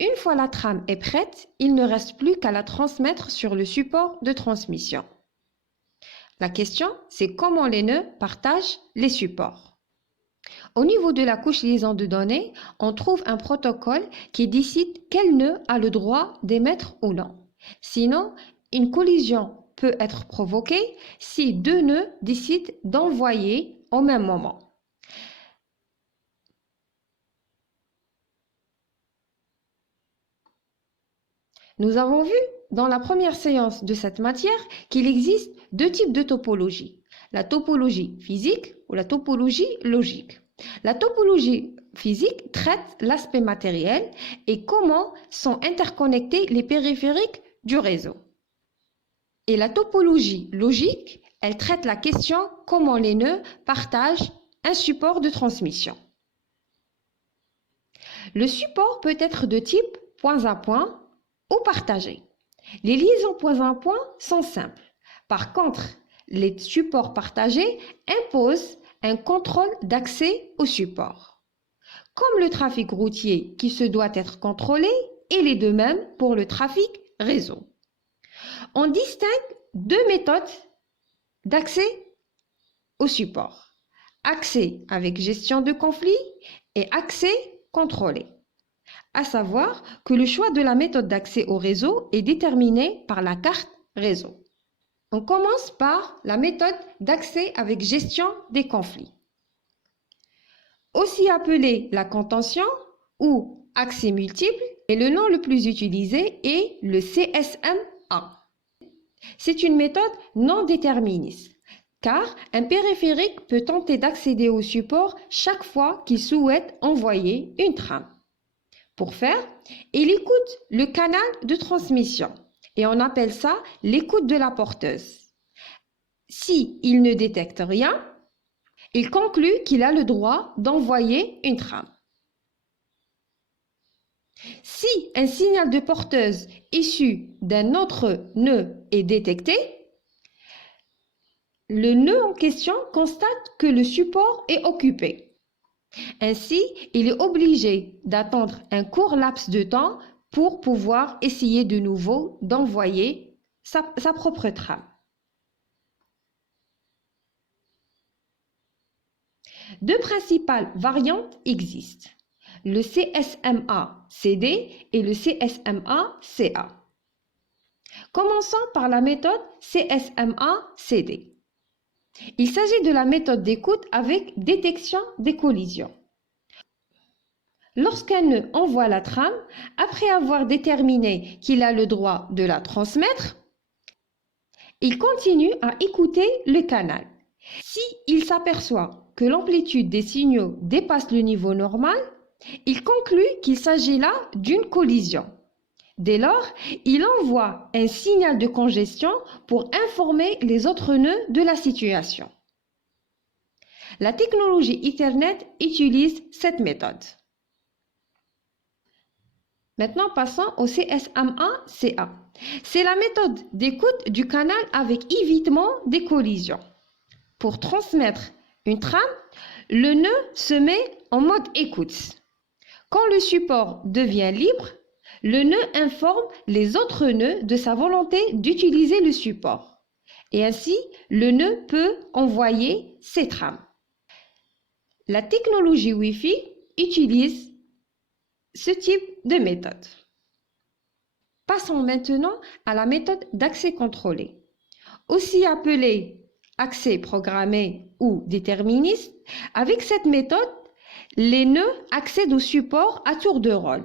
Une fois la trame est prête, il ne reste plus qu'à la transmettre sur le support de transmission. La question, c'est comment les nœuds partagent les supports. Au niveau de la couche liaison de données, on trouve un protocole qui décide quel nœud a le droit d'émettre ou non. Sinon, une collision peut être provoquée si deux nœuds décident d'envoyer au même moment. Nous avons vu dans la première séance de cette matière qu'il existe deux types de topologie. La topologie physique ou la topologie logique. La topologie physique traite l'aspect matériel et comment sont interconnectés les périphériques du réseau. Et la topologie logique, elle traite la question comment les nœuds partagent un support de transmission. Le support peut être de type point à point ou partagé. Les liaisons point à point sont simples. Par contre, les supports partagés imposent un contrôle d'accès au support. Comme le trafic routier qui se doit être contrôlé, il est de même pour le trafic réseau. On distingue deux méthodes d'accès au support. Accès avec gestion de conflit et accès contrôlé. À savoir que le choix de la méthode d'accès au réseau est déterminé par la carte réseau. On commence par la méthode d'accès avec gestion des conflits. Aussi appelée la contention ou accès multiple, et le nom le plus utilisé est le CSMA. C'est une méthode non déterministe, car un périphérique peut tenter d'accéder au support chaque fois qu'il souhaite envoyer une trame. Pour faire, il écoute le canal de transmission et on appelle ça l'écoute de la porteuse. Si il ne détecte rien, il conclut qu'il a le droit d'envoyer une trame. Si un signal de porteuse issu d'un autre nœud est détecté, le nœud en question constate que le support est occupé. Ainsi, il est obligé d'attendre un court laps de temps pour pouvoir essayer de nouveau d'envoyer sa propre trame. Deux principales variantes existent, le CSMA-CD et le CSMA-CA. Commençons par la méthode CSMA-CD. Il s'agit de la méthode d'écoute avec détection des collisions. Lorsqu'un nœud envoie la trame, après avoir déterminé qu'il a le droit de la transmettre, il continue à écouter le canal. Si il s'aperçoit que l'amplitude des signaux dépasse le niveau normal, il conclut qu'il s'agit là d'une collision. Dès lors, il envoie un signal de congestion pour informer les autres nœuds de la situation. La technologie Ethernet utilise cette méthode. Maintenant, passons au CSMA-CA. C'est la méthode d'écoute du canal avec évitement des collisions. Pour transmettre une trame, le nœud se met en mode écoute. Quand le support devient libre, le nœud informe les autres nœuds de sa volonté d'utiliser le support. Et ainsi, le nœud peut envoyer ses trames. La technologie Wi-Fi utilise ce type de méthode. Passons maintenant à la méthode d'accès contrôlé. Aussi appelée accès programmé ou déterministe, avec cette méthode, les nœuds accèdent au support à tour de rôle.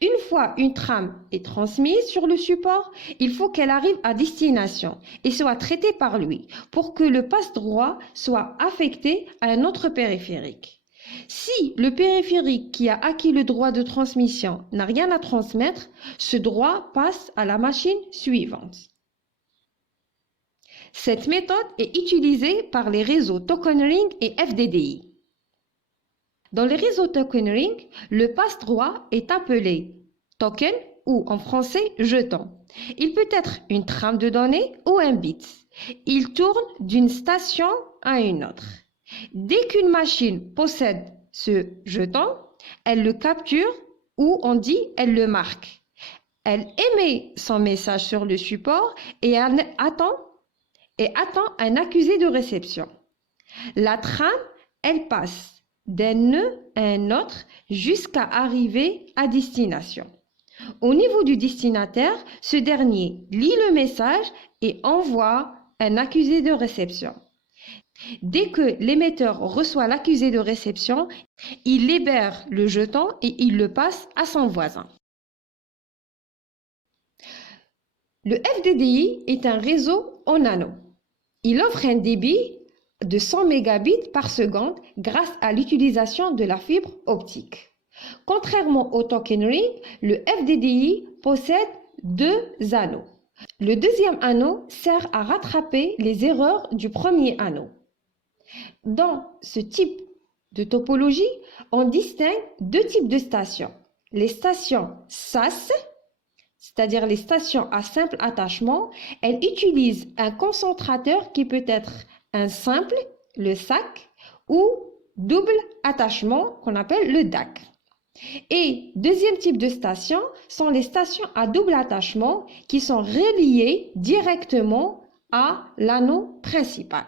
Une fois une trame est transmise sur le support, il faut qu'elle arrive à destination et soit traitée par lui pour que le passe-droit soit affecté à un autre périphérique. Si le périphérique qui a acquis le droit de transmission n'a rien à transmettre, ce droit passe à la machine suivante. Cette méthode est utilisée par les réseaux Token Ring et FDDI. Dans les réseaux Token Ring, le passe-droit est appelé token ou en français jeton. Il peut être une trame de données ou un bit. Il tourne d'une station à une autre. Dès qu'une machine possède ce jeton, elle le capture ou on dit elle le marque. Elle émet son message sur le support et attend un accusé de réception. La trame, elle passe d'un nœud à un autre jusqu'à arriver à destination. Au niveau du destinataire, ce dernier lit le message et envoie un accusé de réception. Dès que l'émetteur reçoit l'accusé de réception, il libère le jeton et il le passe à son voisin. Le FDDI est un réseau en anneau. Il offre un débit de 100 mégabits par seconde grâce à l'utilisation de la fibre optique. Contrairement au token ring, le FDDI possède 2 anneaux. Le deuxième anneau sert à rattraper les erreurs du premier anneau. Dans ce type de topologie, on distingue 2 types de stations. Les stations SAS, c'est-à-dire les stations à simple attachement, elles utilisent un concentrateur qui peut être un simple, le SAC, ou double attachement qu'on appelle le DAC. Et deuxième type de station sont les stations à double attachement qui sont reliées directement à l'anneau principal.